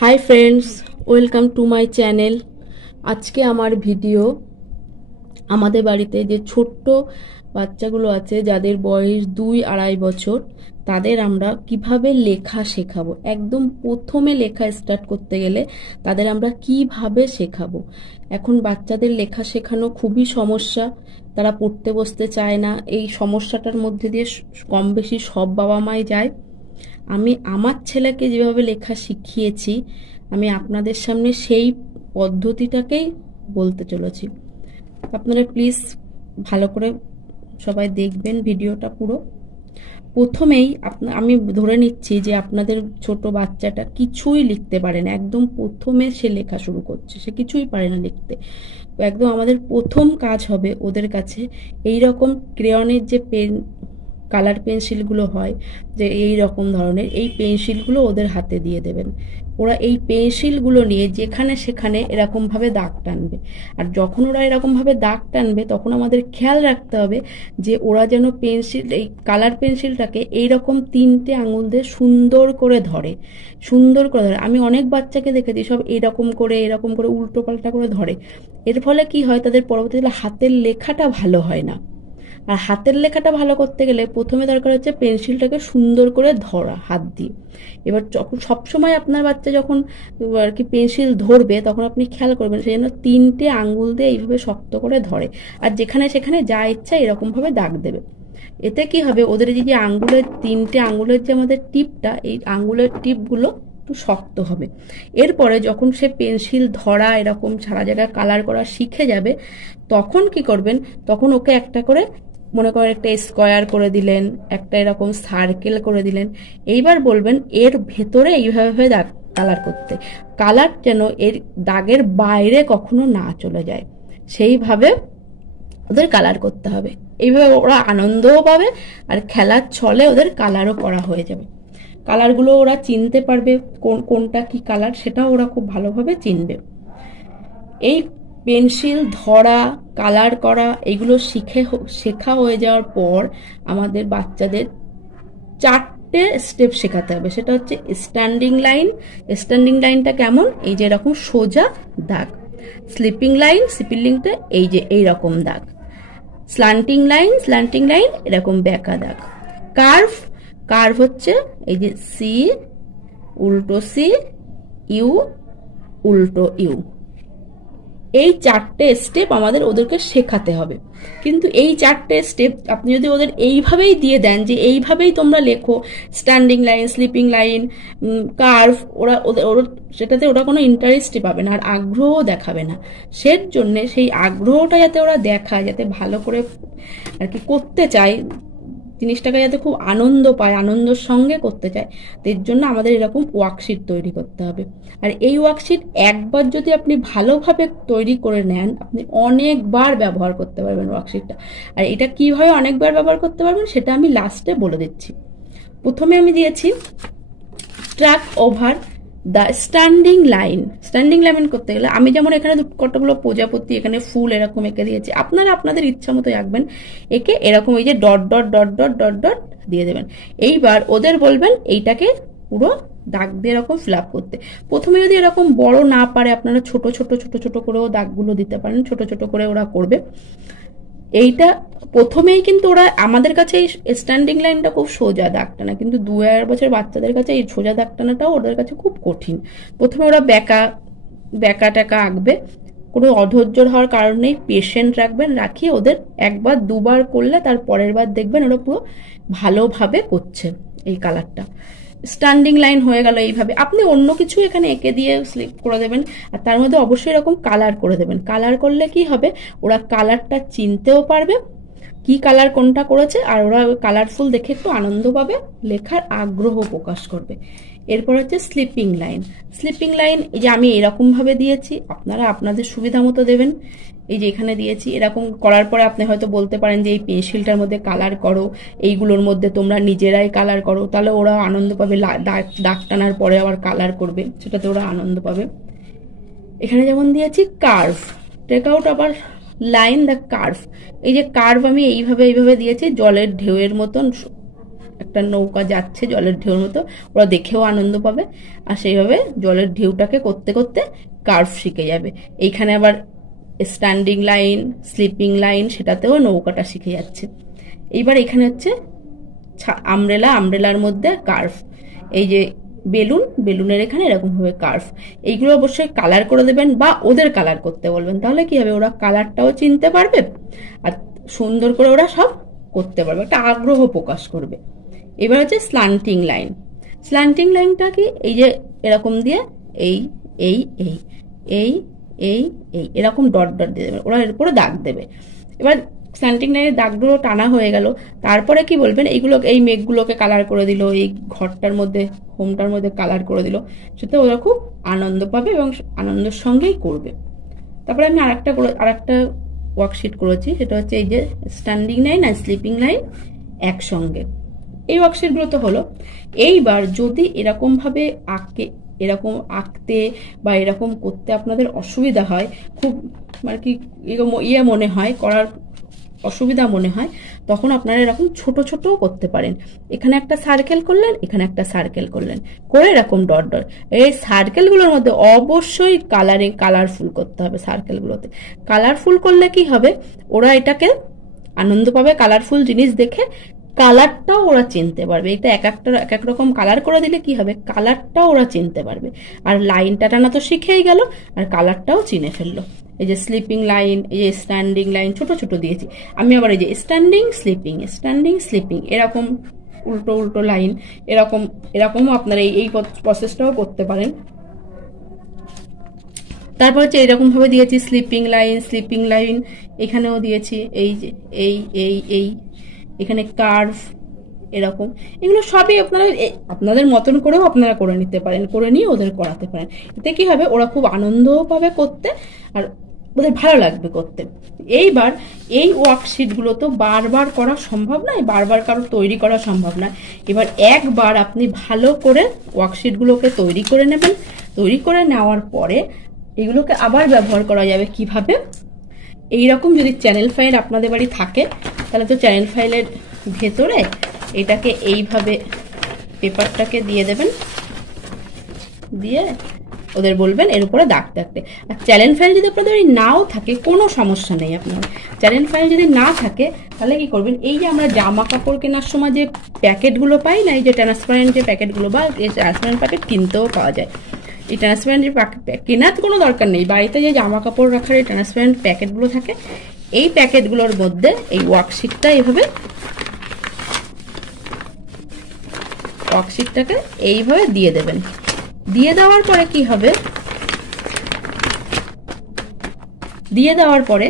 Hi friends, welcome to my channel. আজকে আমার video আমাদের বাড়িতে যে ছোট্ট বাচ্চাগুলো আছে যাদের বয়স 2-2.5 বছর, তাদের আমরা কিভাবে লেখা শেখাবো। একদম প্রথমে লেখা স্টার্ট করতে গেলে তাদের আমরা কিভাবে শেখাবো। এখন বাচ্চাদের লেখা শেখানো খুবই সমস্যা, তারা পড়তে বসতে চায় না। এই সমস্যাটার মধ্যে দিয়ে কম বেশি সব বাবা মাই যায়। আমি আমার ছেলেকে যেভাবে লেখা শিখিয়েছি, আমি আপনাদের সামনে সেই পদ্ধতিটাকেই বলতে চলেছি। আপনারা প্লিজ ভালো করে সবাই দেখবেন ভিডিওটা পুরো। প্রথমেই আমি ধরে নিচ্ছি যে আপনাদের ছোট বাচ্চাটা কিছুই লিখতে পারে না, একদম প্রথমে সে লেখা শুরু করছে, সে কিছুই পারে না লিখতে। একদম আমাদের প্রথম কাজ হবে ওদের কাছে এই রকম ক্রেয়নের যে কালার পেন্সিলগুলো হয়, যে এই রকম ধরনের এই পেন্সিলগুলো ওদের হাতে দিয়ে দেবেন। ওরা এই পেন্সিলগুলো নিয়ে যেখানে সেখানে এরকমভাবে দাগ টানবে। আর যখন ওরা এরকমভাবে দাগ টানবে তখন আমাদের খেয়াল রাখতে হবে যে ওরা যেন এই কালার পেন্সিলটাকে এইরকম 3টে আঙুল দিয়ে সুন্দর করে ধরে। আমি অনেক বাচ্চাকে দেখেছি সব এরকম করে উল্টো পাল্টা করে ধরে। এর ফলে কি হয়, তাদের পরবর্তীকালে হাতের লেখাটা ভালো হয় না। আর হাতের লেখাটা ভালো করতে গেলে প্রথমে দরকার হচ্ছে পেন্সিলটাকে সুন্দর করে ধরা হাত দিয়ে। এবার যখন সবসময় আপনার বাচ্চা যখন আর কি পেন্সিল ধরবে, তখন আপনি খেয়াল করবেন সেই জন্য 3টে আঙ্গুল দিয়ে এইভাবে শক্ত করে ধরে, আর যেখানে সেখানে যা ইচ্ছা এরকমভাবে দাগ দেবে। এতে কি হবে, ওদের যে আঙ্গুলের 3টে আঙ্গুলের যে আমাদের টিপটা, এই আঙ্গুলের টিপগুলো একটু শক্ত হবে। এরপরে যখন সে পেন্সিল ধরা এরকম সারা জায়গায় কালার করা শিখে যাবে, তখন কি করবেন, তখন ওকে একটা করে মনে করেন একটা স্কোয়ার করে দিলেন, একটা এরকম সার্কেল করে দিলেন। এইবার বলবেন এর ভেতরে এইভাবে দাগ কালার করতে, কালার যেন এর দাগের বাইরে কখনো না চলে যায়, সেইভাবে ওদের কালার করতে হবে। এইভাবে ওরা আনন্দও পাবে আর খেলার ছলে ওদের কালারও করা হয়ে যাবে। কালারগুলো ওরা চিনতে পারবে, কোনটা কি কালার সেটাও ওরা খুব ভালোভাবে চিনবে। এই পেন্সিল ধরা, কালার করা এগুলো শেখা হয়ে যাওয়ার পর আমাদের বাচ্চাদের 4টে স্টেপ শেখাতে হবে। সেটা হচ্ছে স্ট্যান্ডিং লাইন। স্ট্যান্ডিং লাইনটা কেমন, এই যে এরকম সোজা দাগ। স্লিপিং লাইনটা এই যে এইরকম দাগ। স্ল্যান্টিং লাইন এরকম বেঁকা দাগ। কার্ভ হচ্ছে এই যে সি, উল্টো সি, ইউ, উল্টো ইউ। এই 4টে স্টেপ আমাদের ওদেরকে শেখাতে হবে। কিন্তু এই 4টে স্টেপ আপনি যদি ওদের এইভাবেই দিয়ে দেন যে এইভাবেই তোমরা লেখো, standing line, sleeping line, curve, সেটাতে ওরা কোনো ইন্টারেস্টই পাবে না আর আগ্রহ দেখাবে না। জন্য সেই আগ্রহটা যাতে ওরা দেখায়, যাতে ভালো করে আর কি করতে চায়, জিনিসটাকে যাতে খুব আনন্দ পায়, আনন্দের সঙ্গে করতে চায়, এর জন্য আমাদের এরকম ওয়ার্কশিট তৈরি করতে হবে। আর এই ওয়ার্কশিট একবার যদি আপনি ভালোভাবে তৈরি করে নেন, আপনি অনেকবার ব্যবহার করতে পারবেন ওয়ার্কশিটটা। আর এটা কিভাবে অনেকবার ব্যবহার করতে পারবেন সেটা আমি লাস্টে বলে দিচ্ছি। প্রথমে আমি দিয়েছি track over the standing line করতে গেলে আমি যেমন এখানে কতগুলো প্রজাপতি, এখানে ফুল এরকম এঁকে দিয়েছি, আপনারা আপনাদের ইচ্ছা মতো আঁকবেন। একে এরকম এই যে dot dot dot dot dot dot দিয়ে দেবেন। এইবার ওদের বলবেন এইটাকে পুরো দাগ দিয়ে এরকম ফিল আপ করতে। প্রথমে যদি এরকম বড় না পারে, আপনারা ছোট ছোট ছোট ছোট করেও দাগগুলো দিতে পারেন, ছোট ছোট করে ওরা করবে। এইটা প্রথমেই কিন্তু ওরা আমাদের কাছে এই স্ট্যান্ডিং লাইনটা খুব সোজা দাগ টানা, কিন্তু 2-2.5 বছর বাচ্চাদের কাছে এই সোজা দাগ টানাটাও ওদের কাছে খুব কঠিন। প্রথমে ওরা বেঁকা টাকা আঁকবে। কোনো অধৈর্য হওয়ার কারণ নেই, পেশেন্ট রাখবেন, রাখিয়ে ওদের 1-2 বার করলে তার পরের বার দেখবেন ওরা পুরো ভালোভাবে করছে এই কালারটা। স্ট্যান্ডিং লাইন হয়ে গেল। এইভাবে আপনি অন্য কিছু এখানে এঁকে দিয়ে স্লিপ করে দেবেন, আর তার মধ্যে অবশ্যই এরকম কালার করে দেবেন। কালার করলে কি হবে, ওরা কালারটা চিনতেও পারবে কি কালার কোনটা করেছে, আর ওরা কালারফুল দেখে একটু আনন্দ পাবে, লেখার আগ্রহ প্রকাশ করবে। এরপর হচ্ছে স্লিপিং লাইন। এই যে আমি এরকম ভাবে দিয়েছি, আপনারা আপনাদের সুবিধা মতো দেবেন। এই যে এখানে দিয়েছি, এরকম করার পরে আপনি হয়তো বলতে পারেন যে এই পেন্সিলটার মধ্যে কালার করো, এইগুলোর মধ্যে তোমরা নিজেরাই কালার করো, তাহলে ওরা আনন্দ পাবে। দাগ টানার পরে আবার কালার করবে, সেটাতে ওরা আনন্দ পাবে। এখানে যেমন দিয়েছি কার্ভ, টেক আউট আবার লাইন দ্য কার্ভ। এই যে কার্ভ আমি এইভাবে দিয়েছি, জলের ঢেউয়ের মতন একটা নৌকা যাচ্ছে জলের ঢেউর মতো, ওরা দেখেও আনন্দ পাবে। আর সেইভাবে জলের ঢেউটাকে করতে করতে কার্ভ শিখে যাবে। এইখানে আবার স্ট্যান্ডিং লাইন, স্লিপিং লাইন, সেটাতেও নৌকাটা শিখে যাচ্ছে। এইবার এখানে হচ্ছে আমব্রেলা, আমব্রেলার মধ্যে কার্ভ, এই যে বেলুন, বেলুনের এখানে এরকম ভাবে কার্ভ। এইগুলো অবশ্যই কালার করে দেবেন বা ওদের কালার করতে বলবেন, তাহলে কি হবে, ওরা কালারটাও চিনতে পারবে আর সুন্দর করে ওরা সব করতে পারবে, একটা আগ্রহ প্রকাশ করবে। এবার হচ্ছে স্ল্যান্টিং লাইন। স্ল্যান্টিং লাইনটা কি, এই যে এরকম দিয়ে এই এই এই এই এই এই এরকম ডট ডট দিয়ে দেবেন, ওরা এর উপরে দাগ দেবে। এবার স্ল্যান্টিং লাইনের দাগগুলো টানা হয়ে গেল, তারপরে কি বলবেন, এইগুলো, এই মেঘগুলোকে কালার করে দিল, এই ঘরটার মধ্যে, হোমটার মধ্যে কালার করে দিল, সেটা ওরা খুব আনন্দ পাবে এবং আনন্দের সঙ্গেই করবে। তারপরে আমি আরেকটা ওয়ার্কশিট করেছি, সেটা হচ্ছে এই যে standing line are sleeping line একসঙ্গে। এই ওয়ার্কশিটগুলো তো হলো। এইবার যদি এরকম ভাবে এরকম আঁকতে বা এরকম করতে আপনাদের অসুবিধা হয়, খুব মানে কি মনে হয়, করার অসুবিধা মনে হয়, তখন আপনারা এরকম ছোট ছোটও করতে পারেন। এখানে একটা সার্কেল করলেন, এখানে একটা সার্কেল করলেন, করে এরকম ডট ডট, এই সার্কেলগুলোর মধ্যে অবশ্যই কালারফুল করতে হবে। সার্কেলগুলোতে কালারফুল করলে কি হবে, ওরা এটাকে আনন্দ পাবে, কালারফুল জিনিস দেখে কালারটাও ওরা চিনতে পারবে। এটা এক এক রকম কালার করে দিলে কি হবে, কালারটাও ওরা চিনতে পারবে। আর লাইনটা টানা তো শিখেই গেল, আর কালারটাও চিনে ফেললো। এই যে স্লিপিং লাইন, এই যে স্ট্যান্ডিং লাইন ছোট ছোট দিয়েছি আমি, আবার এই যে স্ট্যান্ডিং স্লিপিং এরকম উল্টো উল্টো লাইন, এরকমও আপনারা এই প্রসেসটাও করতে পারেন। তারপর হচ্ছে এরকম ভাবে দিয়েছি স্লিপিং লাইন, এখানেও দিয়েছি এই যে এই এখানে কার্ভ, এরকম। এগুলো সবই আপনারা আপনাদের মতন করেও আপনারা করে নিতে পারেন, করে নিয়ে ওদের করাতে পারেন। এতে কি হবে, ওরা খুব আনন্দও পাবে করতে আর ওদের ভালো লাগবে করতে। এইবার এই ওয়ার্কশিটগুলো তো বারবার করা সম্ভব নয়, বারবার কারো তৈরি করা সম্ভব নয়। এবার একবার আপনি ভালো করে ওয়ার্কশিটগুলোকে তৈরি করে নেবেন। তৈরি করে নেওয়ার পরে এগুলোকে আবার ব্যবহার করা যাবে কিভাবে, এইরকম যদি চ্যানেল ফাইল আপনাদের বাড়ি থাকে, তাহলে তো চ্যানেল ফাইলের ভেতরে এটাকে এইভাবে পেপারটাকে দিয়ে দেবেন, দিয়ে ওদের বলবেন এর উপরে দাগ থাকতে। আর চ্যানেল ফাইল যদি আপনাদের নাও থাকে, কোনো সমস্যা নেই। আপনার চ্যানেল ফাইল যদি না থাকে, তাহলে কি করবেন, এই যে আমরা জামা কাপড় কেনার সময় যে প্যাকেটগুলো পাই না, এই যে ট্রান্সপারেন্ট যে প্যাকেটগুলো, বা ট্রান্সপারেন্ট প্যাকেট কিনতেও পাওয়া যায়। এই ট্রান্সপারেন্ট কেনার কোনো দরকার নেই, বাড়িতে যে জামা কাপড় রাখার এই ট্রান্সপারেন্ট প্যাকেটগুলো থাকে, এই প্যাকেটগুলোর মধ্যে এই ওয়ার্কশিটটাকে এইভাবে দিয়ে দেবেন। দিয়ে দেওয়ার পরে কি হবে, দিয়ে দেওয়ার পরে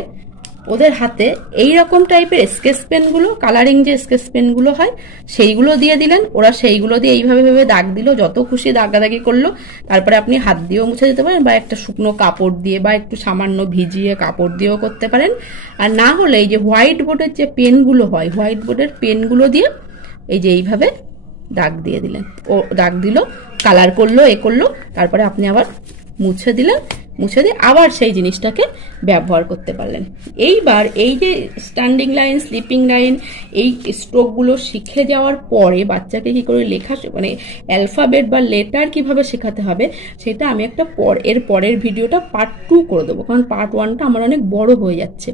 ওদের হাতে এইরকম টাইপের স্কেচ পেনগুলো, কালারিং যে স্কেচ পেনগুলো হয়, সেইগুলো দিয়ে দিলেন। ওরা সেইগুলো দিয়ে এইভাবে ভেবে দাগ দিল, যত খুশি দাগাদাগি করলো। তারপরে আপনি হাত দিয়েও মুছে দিতে পারেন, বা একটা শুকনো কাপড় দিয়ে বা একটু সামান্য ভিজিয়ে কাপড় দিয়েও করতে পারেন। আর না হলে এই যে হোয়াইট বোর্ডের যে পেনগুলো হয়, হোয়াইট বোর্ডের পেনগুলো দিয়ে এই যে এইভাবে দাগ দিয়ে দিলেন, ও দাগ দিল, কালার করলো, করলো, তারপরে আপনি আবার মুছে দিলেন, মুছে দিয়ে আবার সেই জিনিসটাকে ব্যবহার করতে পারলেন। এইবার এই যে স্ট্যান্ডিং লাইন, স্লিপিং লাইন, এই স্ট্রোকগুলো শিখে যাওয়ার পরে বাচ্চাকে কি করে লেখা, মানে অ্যালফাবেট বা লেটার কিভাবে শেখাতে হবে, সেটা আমি একটা এর পরের ভিডিওটা পার্ট 2 করে দেবো, কারণ পার্ট 1টা আমার অনেক বড় হয়ে যাচ্ছে।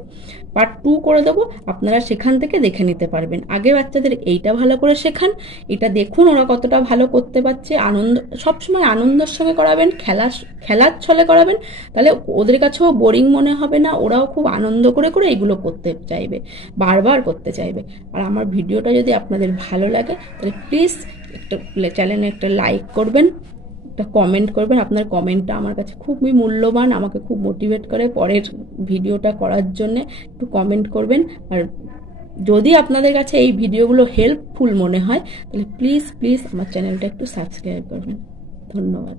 পার্ট 2 করে দেবো, আপনারা সেখান থেকে দেখে নিতে পারবেন। আগে বাচ্চাদের এইটা ভালো করে শেখান, এটা দেখুন ওরা কতটা ভালো করতে পারছে। সবসময় আনন্দের সঙ্গে করাবেন, খেলার ছলে করাবেন, তাহলে ওদের কাছেও বোরিং মনে হবে না, ওরাও খুব আনন্দ করে করে এগুলো করতে চাইবে, বারবার করতে চাইবে। আর আমার ভিডিওটা যদি আপনাদের ভালো লাগে, তাহলে প্লিজ একটা চ্যানেলে একটা লাইক করবেন, একটা কমেন্ট করবেন। আপনার কমেন্টটা আমার কাছে খুবই মূল্যবান, আমাকে খুব মোটিভেট করে পরের ভিডিওটা করার জন্য। একটু কমেন্ট করবেন। আর যদি আপনাদের কাছে এই ভিডিওগুলো হেল্পফুল মনে হয়, তাহলে প্লিজ আমার চ্যানেলটা একটু সাবস্ক্রাইব করবেন। ধন্যবাদ।